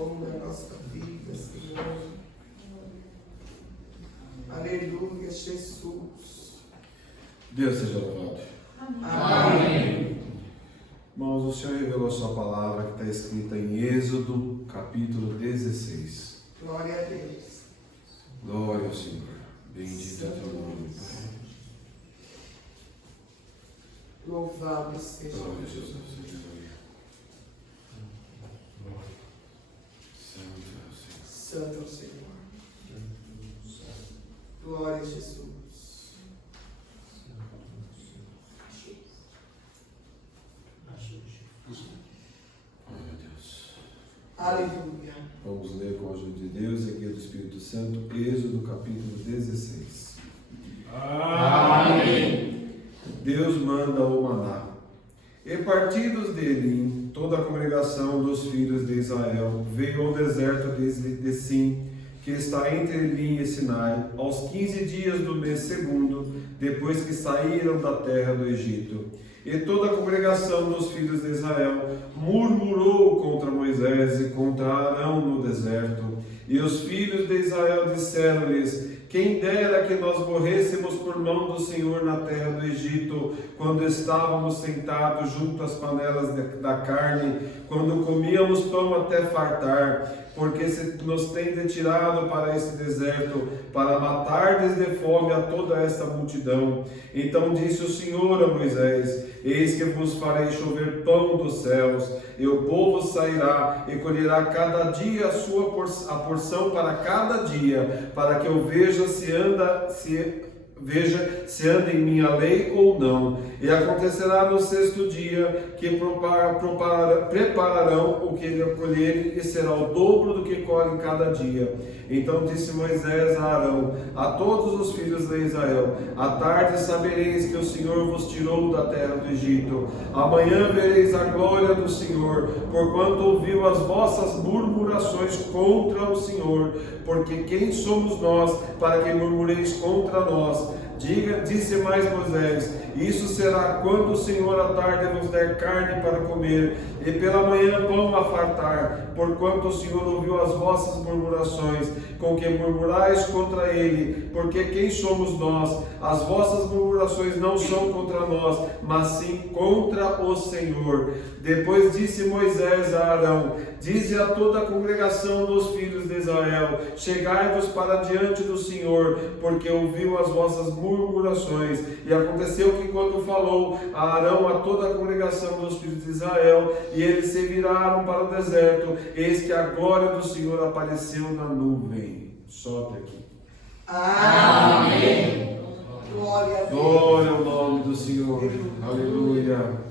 como na nossa vida, Senhor. Aleluia, Jesus. Deus seja louvado. Amém. Irmãos, o Senhor revelou sua palavra que está escrita em Êxodo, capítulo 16. Glória a Deus. Glória ao Senhor. Bendito é o teu nome, Pai. Louvado seja Glória a Jesus. Jesus. Aleluia. Santo é o Senhor. Santo é o Senhor. Glória a Jesus. Glória a Deus. Aleluia. Vamos ler com a ajuda de Deus e a guia do Espírito Santo, Êxodo capítulo 16. Amém. Deus manda o maná. E partidos de Elim, toda a congregação dos filhos de Israel veio ao deserto de Sim, que está entre Elim e Sinai, aos 15 dias do mês segundo, depois que saíram da terra do Egito. E toda a congregação dos filhos de Israel murmurou contra Moisés e contra Arão no deserto. E os filhos de Israel disseram-lhes: quem dera que nós morrêssemos por mão do Senhor na terra do Egito, quando estávamos sentados junto às panelas da carne, quando comíamos pão até fartar, porque se nos tem retirado para esse deserto, para matardes de fome a toda esta multidão. Então disse o Senhor a Moisés: eis que vos farei chover pão dos céus, e o povo sairá e colherá cada dia a porção para cada dia, para que eu veja se anda em minha lei ou não. E acontecerá no sexto dia que prepararão o que colherem, e será o dobro do que colhem cada dia. Então disse Moisés a Arão, a todos os filhos de Israel: à tarde sabereis que o Senhor vos tirou da terra do Egito. Amanhã vereis a glória do Senhor, porquanto ouviu as vossas murmurações contra o Senhor. Porque quem somos nós para que murmureis contra nós? Disse mais Moisés: isso será quando o Senhor à tarde vos der carne para comer, e pela manhã pão a fartar, porquanto o Senhor ouviu as vossas murmurações, com que murmurais contra ele. Porque quem somos nós? As vossas murmurações não são contra nós, mas sim contra o Senhor. Depois disse Moisés a Arão: dize a toda a congregação dos filhos de Israel: chegai-vos para diante do Senhor, porque ouviu as vossas murmurações. E aconteceu que quando falou a Arão a toda a congregação dos filhos de Israel, e eles se viraram para o deserto, eis que a glória do Senhor apareceu na nuvem. Sobe aqui. Amém. Glória a Deus. Glória ao nome do Senhor. Aleluia.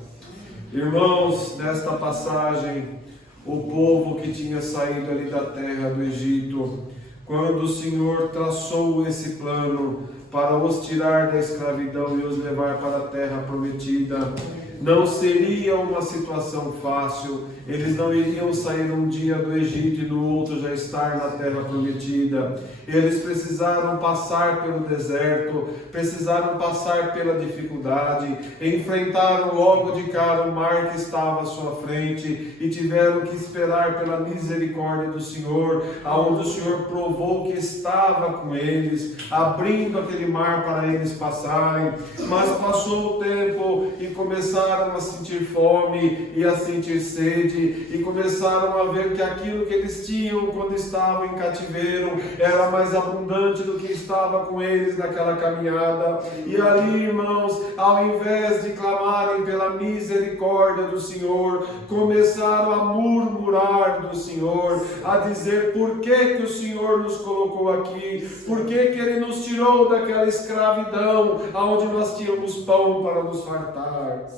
Irmãos, nesta passagem, o povo que tinha saído ali da terra do Egito, quando o Senhor traçou esse plano para os tirar da escravidão e os levar para a terra prometida, não seria uma situação fácil. Eles não iriam sair um dia do Egito e no outro já estar na terra prometida. Eles precisaram passar pelo deserto, precisaram passar pela dificuldade, enfrentaram logo de cara o mar que estava à sua frente e tiveram que esperar pela misericórdia do Senhor, aonde o Senhor provou que estava com eles, abrindo aquele mar para eles passarem. Mas passou o tempo e começaram a sentir fome e a sentir sede, e começaram a ver que aquilo que eles tinham quando estavam em cativeiro era mais abundante do que estava com eles naquela caminhada. E ali, irmãos, ao invés de clamarem pela misericórdia do Senhor, começaram a murmurar do Senhor, a dizer: por que que o Senhor nos colocou aqui? Por que que Ele nos tirou daquela escravidão, onde nós tínhamos pão para nos fartar?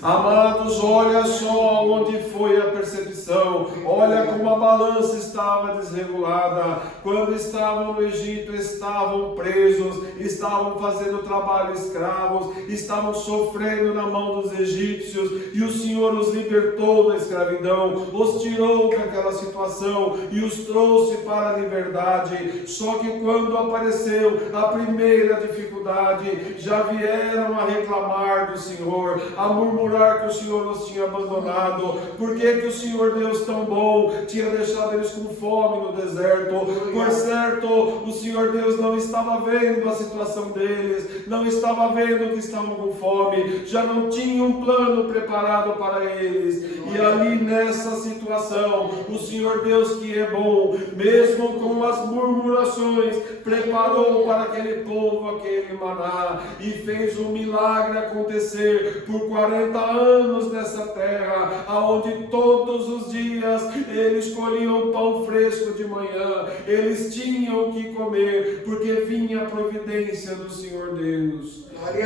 Amados, olha só onde foi a percepção. Olha como a balança estava desregulada. Quando estavam no Egito, estavam presos, estavam fazendo trabalho escravos, estavam sofrendo na mão dos egípcios, e o Senhor os libertou da escravidão, os tirou daquela situação e os trouxe para a liberdade. Só que quando apareceu a primeira dificuldade, já vieram a reclamar do Senhor. Senhor, a murmurar que o Senhor os tinha abandonado. Por que que o Senhor Deus tão bom tinha deixado eles com fome no deserto? Por certo, o Senhor Deus não estava vendo a situação deles, não estava vendo que estavam com fome, já não tinha um plano preparado para eles. E ali nessa situação, o Senhor Deus que é bom, mesmo com as murmurações, preparou para aquele povo aquele maná e fez um milagre acontecer por 40 anos nessa terra, aonde todos os dias eles colhiam pão fresco de manhã, eles tinham o que comer, porque vinha a providência do Senhor Deus.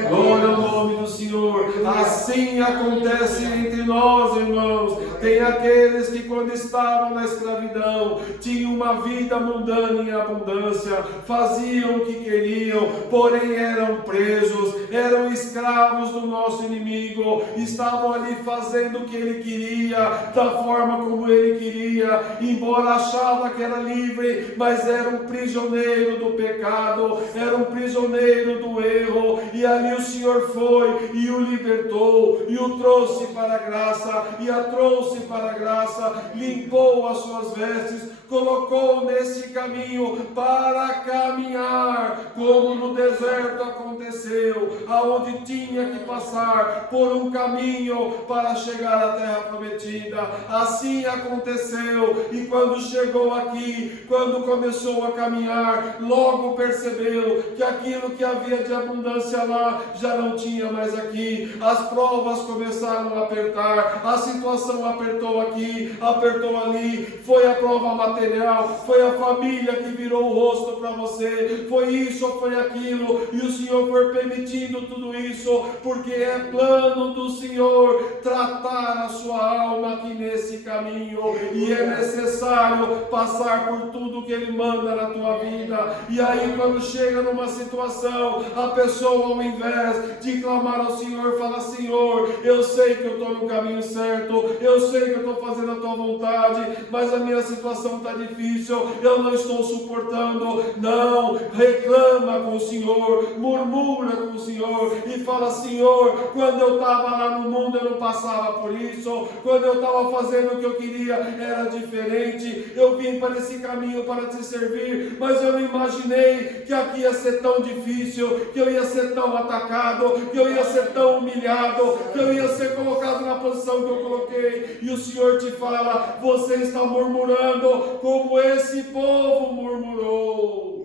Glória ao nome do Senhor. Assim acontece entre nós, irmãos. Tem aqueles que quando estavam na escravidão tinham uma vida mundana em abundância, faziam o que queriam, porém eram presos, eram escravos do nosso inimigo, estavam ali fazendo o que ele queria, da forma como ele queria, embora achava que era livre, mas era um prisioneiro do pecado, era um prisioneiro do erro. E ali o Senhor foi e o libertou, e o trouxe para a graça, e a trouxe para a graça, limpou as suas vestes, colocou nesse caminho para caminhar, como no deserto aconteceu, aonde tinha que passar por um caminho para chegar à terra prometida. Assim aconteceu, e quando chegou aqui, quando começou a caminhar, logo percebeu que aquilo que havia de abundância lá já não tinha mais aqui. As provas começaram a apertar, a situação apertou aqui, apertou ali, foi a prova material, foi a família que virou o rosto para você, foi isso ou foi aquilo, e o Senhor foi permitindo tudo isso, porque é plano do Senhor tratar a sua alma aqui nesse caminho, e é necessário passar por tudo que Ele manda na tua vida. E aí quando chega numa situação, a pessoa ao invés de clamar ao Senhor, fala: Senhor, eu sei que eu estou no caminho certo, eu sei que eu estou fazendo a tua vontade, mas a minha situação está difícil, eu não estou suportando. Não, reclama com o Senhor, murmura com o Senhor e fala: Senhor, quando eu estava lá no mundo eu não passava por isso, quando eu estava fazendo o que eu queria era diferente, eu vim para esse caminho para te servir, mas eu não imaginei que aqui ia ser tão difícil, que eu ia ser tão atacado, que eu ia ser tão humilhado, que eu ia ser colocado na posição que eu coloquei. E o Senhor te fala: você está murmurando como esse povo murmurou.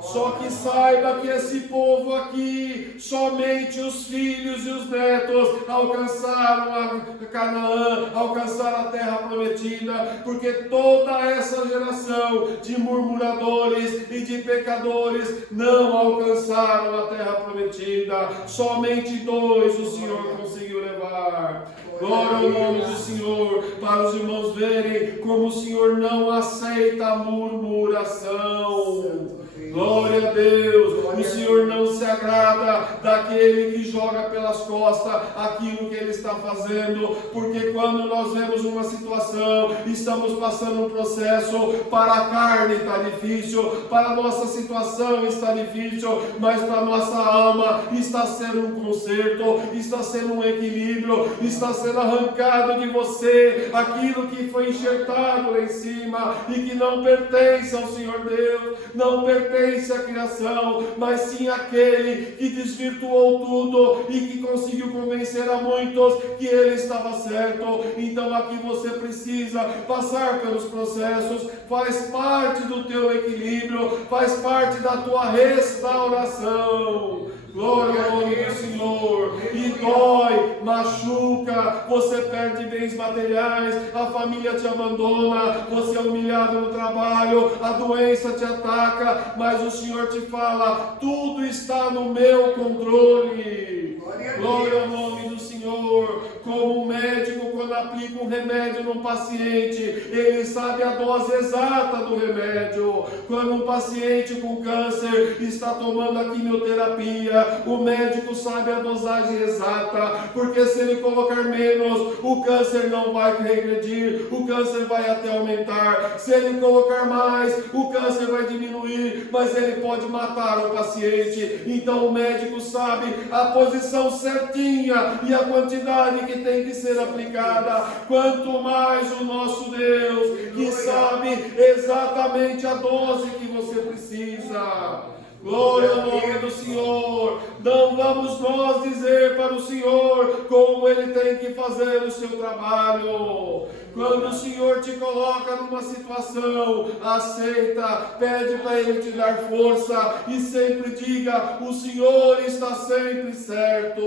Só que saiba que esse povo aqui, somente os filhos e os netos alcançaram a Canaã, alcançaram a terra prometida, porque toda essa geração de murmuradores e de pecadores não alcançaram a terra prometida. Somente 2 o Senhor conseguiu levar. Glória ao nome do Senhor, para os irmãos verem como o Senhor não aceita a murmuração. Glória a Deus. O Senhor não se agrada daquele que joga pelas costas aquilo que ele está fazendo, porque quando nós vemos uma situação, estamos passando um processo, para a carne está difícil, para a nossa situação está difícil, mas para a nossa alma está sendo um conserto, está sendo um equilíbrio, está sendo arrancado de você aquilo que foi enxertado lá em cima e que não pertence ao Senhor Deus, não pertence à criação, mas sim aquele que desvirtuou tudo e que conseguiu convencer a muitos que ele estava certo. Então aqui você precisa passar pelos processos, faz parte do teu equilíbrio, faz parte da tua restauração. Glória ao nome do Senhor. E dói, machuca, você perde bens materiais, a família te abandona, você é humilhado no trabalho, a doença te ataca, mas o Senhor te fala: tudo está no meu controle. Glória ao nome do Senhor. Como um médico, quando aplica um remédio num paciente, ele sabe a dose exata do remédio. Quando um paciente com câncer está tomando a quimioterapia, o médico sabe a dosagem exata, porque se ele colocar menos, o câncer não vai regredir, o câncer vai até aumentar. Se ele colocar mais, o câncer vai diminuir, mas ele pode matar o paciente. Então o médico sabe a posição proporção certinha e a quantidade que tem que ser aplicada. Quanto mais o nosso Deus, que sabe exatamente a dose que você precisa. Glória ao nome do Senhor. Não vamos nós dizer para o Senhor como Ele tem que fazer o seu trabalho. Quando o Senhor te coloca numa situação, aceita, pede para Ele te dar força e sempre diga: o Senhor está sempre certo.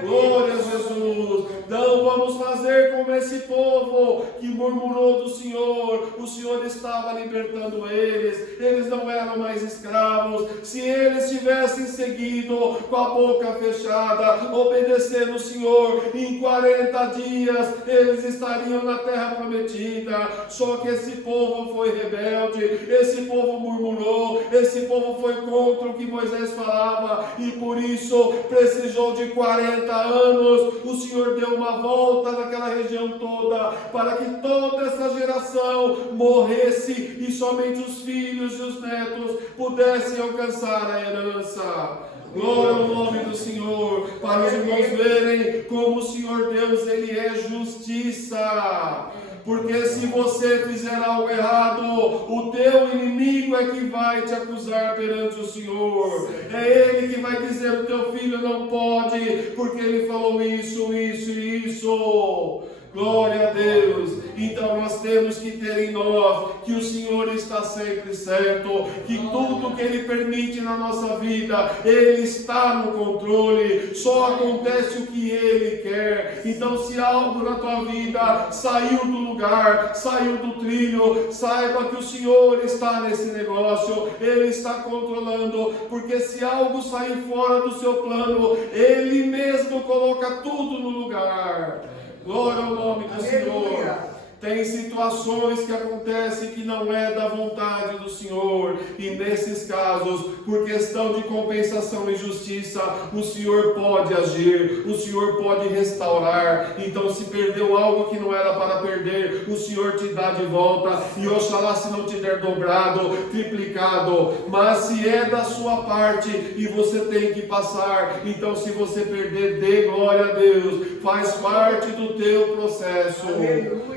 Glória a Jesus. Não vamos fazer como esse povo que murmurou do Senhor. O Senhor estava libertando eles não eram mais escravos. Se eles tivessem seguido com a boca fechada, obedecendo o Senhor, em 40 dias eles estariam na terra prometida. Só que esse povo foi rebelde, esse povo murmurou, esse povo foi contra o que Moisés falava, e por isso precisou de 40 anos. O Senhor deu uma volta naquela região toda, para que toda essa geração morresse e somente os filhos e os netos pudessem alcançar a herança. Glória ao nome do Senhor, para os irmãos verem como o Senhor Deus, Ele é justiça. Porque se você fizer algo errado, o teu inimigo é que vai te acusar perante o Senhor. É ele que vai dizer: o teu filho não pode, porque ele falou isso, isso e isso. Glória a Deus. Então nós temos que ter em nós que o Senhor está sempre certo, que tudo que Ele permite na nossa vida, Ele está no controle. Só acontece o que Ele quer. Então, se algo na tua vida saiu do lugar, saiu do trilho, saiba que o Senhor está nesse negócio, Ele está controlando, porque se algo sair fora do seu plano, Ele mesmo coloca tudo no lugar. Glória ao nome do Senhor. Tem situações que acontecem que não é da vontade do Senhor, e nesses casos, por questão de compensação e justiça, o Senhor pode agir, o Senhor pode restaurar. Então, se perdeu algo que não era para perder, o Senhor te dá de volta, e oxalá se não te der dobrado, triplicado. Mas se é da sua parte e você tem que passar, então se você perder, dê glória a Deus, faz parte do teu processo.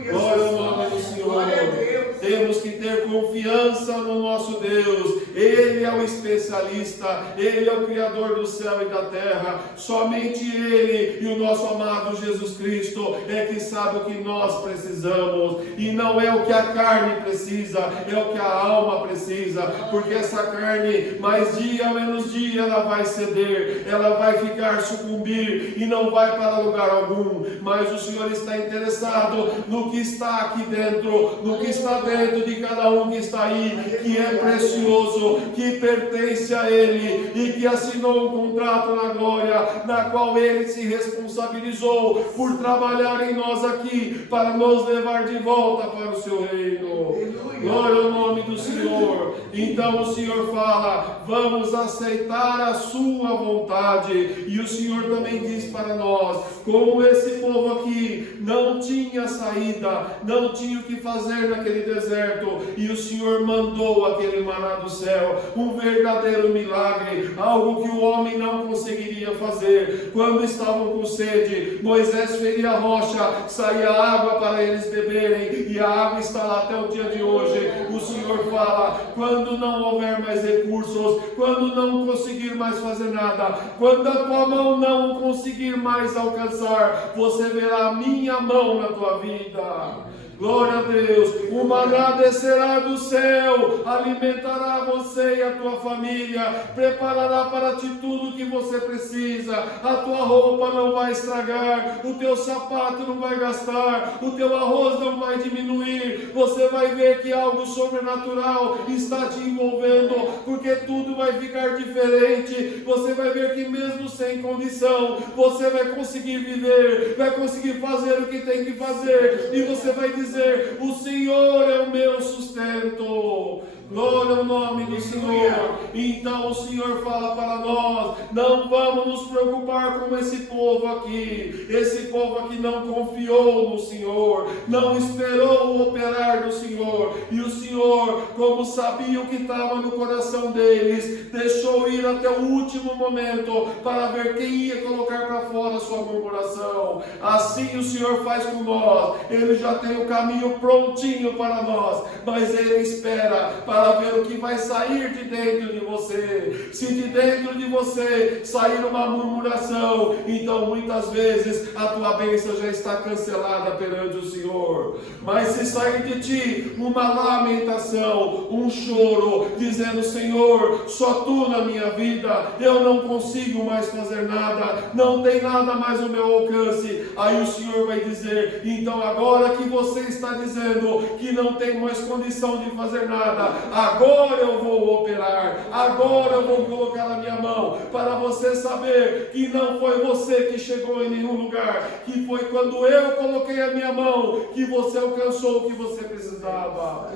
Glória ao nome do Senhor. Temos que ter confiança no nosso Deus. Ele é o especialista, Ele é o Criador do céu e da terra. Somente Ele e o nosso amado Jesus Cristo é que sabe o que nós precisamos, e não é o que a carne precisa, é o que a alma precisa, porque essa carne, mais dia menos dia, ela vai ceder, ela vai ficar sucumbir e não vai para lugar algum. Mas o Senhor está interessado no que está aqui dentro, no que está dentro de cada um que está aí, que é precioso, que pertence a Ele, e que assinou um contrato na glória, na qual Ele se responsabilizou por trabalhar em nós aqui, para nos levar de volta para o seu reino. Glória ao nome do Senhor. Então o Senhor fala: vamos aceitar a sua vontade. E o Senhor também diz para nós, como esse povo aqui não tinha saída, não tinha o que fazer naquele deserto, e o Senhor mandou aquele maná do céu, um verdadeiro milagre, algo que o homem não conseguiria fazer. Quando estavam com sede, Moisés feria a rocha, saía água para eles beberem, e a água está lá até o dia de hoje. O Senhor fala: quando não houver mais recursos, quando não conseguir mais fazer nada, quando a tua mão não conseguir mais alcançar, você verá a minha mão na tua vida. Glória a Deus. O maná descerá do céu, alimentará você e a tua família, preparará para ti tudo o que você precisa. A tua roupa não vai estragar, o teu sapato não vai gastar, o teu arroz não vai diminuir. Você vai ver que algo sobrenatural está te envolvendo, porque tudo vai ficar diferente. Você vai ver que mesmo sem condição, você vai conseguir viver, vai conseguir fazer o que tem que fazer, e você vai dizer: o Senhor é o meu sustento. Glória ao nome do Senhor. Então o Senhor fala para nós: não vamos nos preocupar com esse povo aqui. Esse povo aqui não confiou no Senhor, não esperou o operar do Senhor. E o Senhor, como sabia o que estava no coração deles, deixou ir até o último momento para ver quem ia colocar para fora a sua murmuração. Assim o Senhor faz com nós. Ele já tem o caminho prontinho para nós, mas Ele espera para ver o que vai sair de dentro de você. Se de dentro de você sair uma murmuração, então muitas vezes a tua bênção já está cancelada perante o Senhor. Mas se sair de ti uma lamentação, um choro, dizendo: Senhor, só Tu na minha vida, eu não consigo mais fazer nada, não tem nada mais ao meu alcance, aí o Senhor vai dizer: então agora que você está dizendo que não tem mais condição de fazer nada, agora eu vou operar, agora eu vou colocar a minha mão, para você saber que não foi você que chegou em nenhum lugar, que foi quando eu coloquei a minha mão que você alcançou o que você precisava.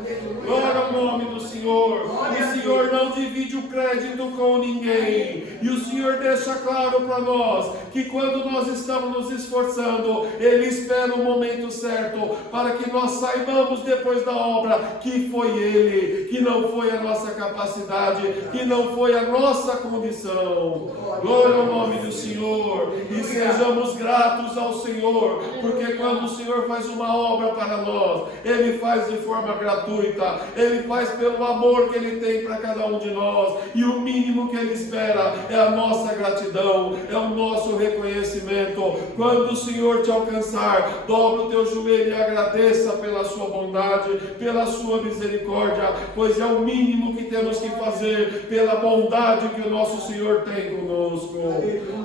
Glória ao nome do Senhor. O Senhor não divide o crédito com ninguém, e o Senhor deixa claro para nós que quando nós estamos nos esforçando, Ele espera o momento certo para que nós saibamos depois da obra que foi Ele, que não foi a nossa capacidade, que não foi a nossa condição. Glória ao nome do Senhor. E sejamos gratos ao Senhor, porque quando o Senhor faz uma obra para nós, Ele faz de forma gratuita, Ele faz pelo amor que Ele tem para cada um de nós, e o mínimo que Ele espera é a nossa gratidão, é o nosso reconhecimento. Quando o Senhor te alcançar, dobra o teu joelho e agradeça pela sua bondade, pela sua misericórdia, pois é o mínimo que temos que fazer pela bondade que o nosso Senhor tem conosco.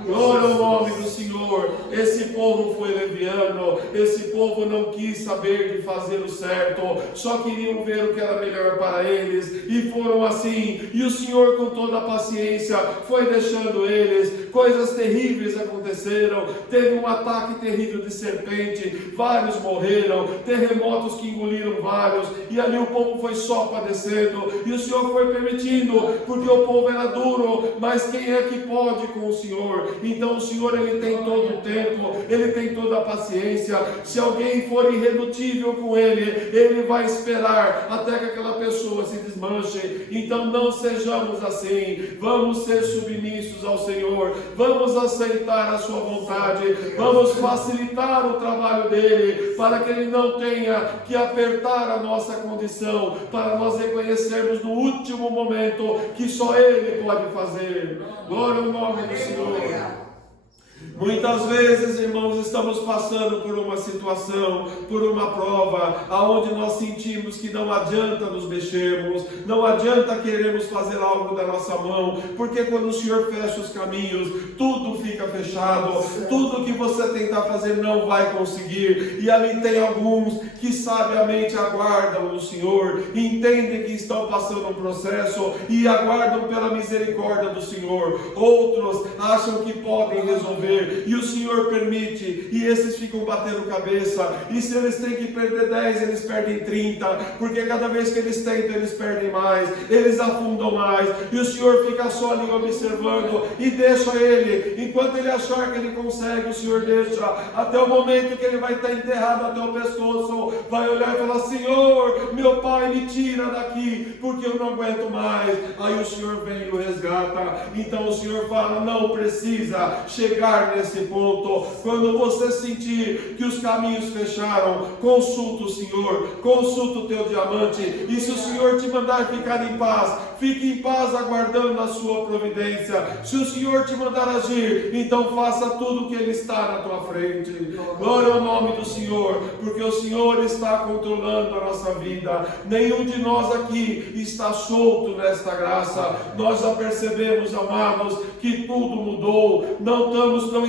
Glória ao nome do Senhor. Esse povo foi leviano, esse povo não quis saber de fazer o certo, só queriam ver o que era melhor para eles, e foram assim. E o Senhor, com toda a paciência, foi deixando eles. Coisas terríveis aconteceram, teve um ataque terrível de serpente, vários morreram, terremotos que engoliram vários, e ali o povo foi só padecendo, e o Senhor foi permitindo, porque o povo era duro, mas quem é que pode com o Senhor? Então o Senhor, Ele tem todo o tempo, Ele tem toda a paciência. Se alguém for irredutível com Ele, Ele vai esperar até que aquela pessoa se desmanche. Então não sejamos assim, vamos ser submissos ao Senhor, vamos aceitar a sua vontade, vamos facilitar o trabalho dele, para que Ele não tenha que apertar a nossa condição, para nós reconhecermos no último momento que só Ele pode fazer. Glória ao nome do Senhor. Muitas vezes, irmãos, estamos passando por uma situação, por uma prova, aonde nós sentimos que não adianta nos mexermos, não adianta queremos fazer algo da nossa mão, porque quando o Senhor fecha os caminhos, tudo fica fechado, tudo que você tentar fazer não vai conseguir. E ali tem alguns que sabiamente aguardam no Senhor, entendem que estão passando um processo e aguardam pela misericórdia do Senhor. Outros acham que podem resolver, e o Senhor permite, e esses ficam batendo cabeça, e se eles têm que perder 10, eles perdem 30, porque cada vez que eles tentam, eles perdem mais, eles afundam mais, e o Senhor fica só ali observando, e deixa ele, enquanto ele achar que ele consegue, o Senhor deixa, até o momento que ele vai estar enterrado até o pescoço, vai olhar e falar: Senhor, meu Pai, me tira daqui, porque eu não aguento mais. Aí o Senhor vem e o resgata. Então o Senhor fala: não precisa chegar nesse ponto. Quando você sentir que os caminhos fecharam, consulta o Senhor, consulta o teu diamante, e se o Senhor te mandar ficar em paz, fique em paz aguardando a sua providência. Se o Senhor te mandar agir, então faça tudo o que Ele está na tua frente. Glória ao nome do Senhor, porque o Senhor está controlando a nossa vida. Nenhum de nós aqui está solto nesta graça. Nós já percebemos, amados, que tudo mudou. Não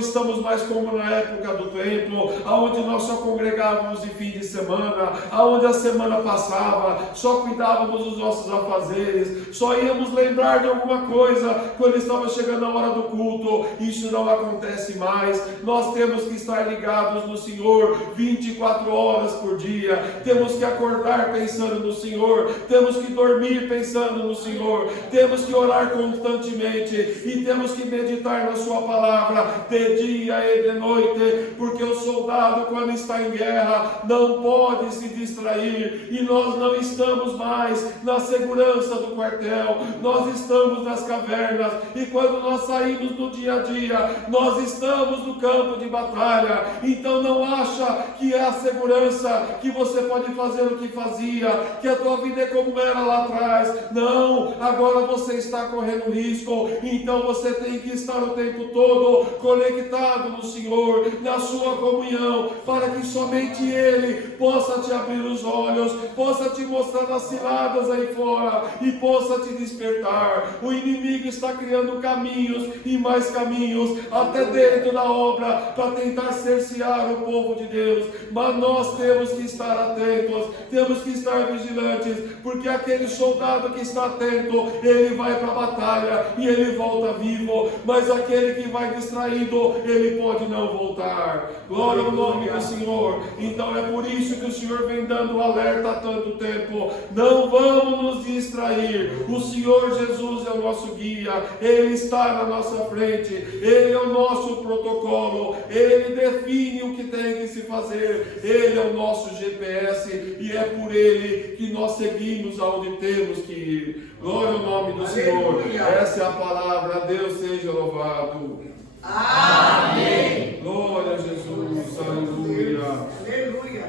estamos mais como na época do templo, aonde nós só congregávamos de fim de semana, aonde a semana passava, só cuidávamos dos nossos afazeres, só íamos lembrar de alguma coisa quando estava chegando a hora do culto. Isso não acontece mais. Nós temos que estar ligados no Senhor 24 horas por dia. Temos que acordar pensando no Senhor, temos que dormir pensando no Senhor, temos que orar constantemente e temos que meditar na sua palavra de dia e de noite, porque o soldado, quando está em guerra, não pode se distrair, e nós não estamos mais na segurança do quartel, nós estamos nas cavernas, e quando nós saímos no dia a dia, nós estamos no campo de batalha. Então não acha que é a segurança, que você pode fazer o que fazia, que a tua vida é como era lá atrás. Não, agora você está correndo risco, então você tem que estar o tempo todo conectado no Senhor, na sua comunhão, para que somente Ele possa te abrir os olhos, possa te mostrar as ciladas aí fora e possa te despertar. O inimigo está criando caminhos e mais caminhos até dentro da obra para tentar cercear o povo de Deus, mas nós temos que estar atentos, temos que estar vigilantes, porque aquele soldado que está atento, ele vai para a batalha e ele volta vivo, mas aquele que vai distraído, ele pode não voltar. Glória ao nome do Senhor. Então é por isso que o Senhor vem dando alerta há tanto tempo. Não vamos nos distrair. O Senhor Jesus é o nosso guia, Ele está na nossa frente, Ele é o nosso protocolo, Ele define o que tem que se fazer, Ele é o nosso GPS e é por Ele que nós seguimos aonde temos que ir. Glória ao nome do Senhor. Essa é a palavra. Deus seja louvado. Amém.